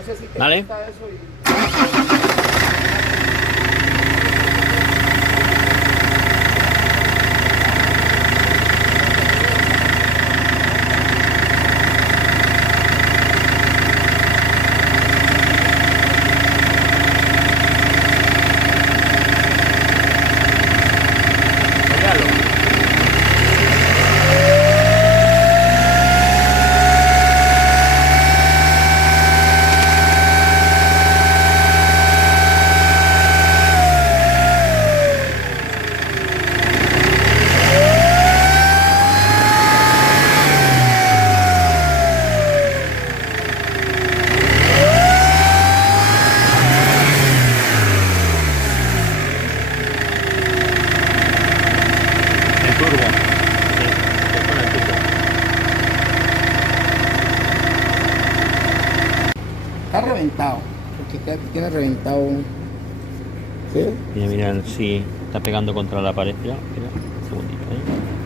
No sé si te Vale. gusta eso y... Míralo. El turbo. Sí, es con el turbo. Está reventado. Porque tiene reventado. ¿Sí? Mira, mira, sí, está pegando contra la pared. Mira, mira, un segundito, ¿eh?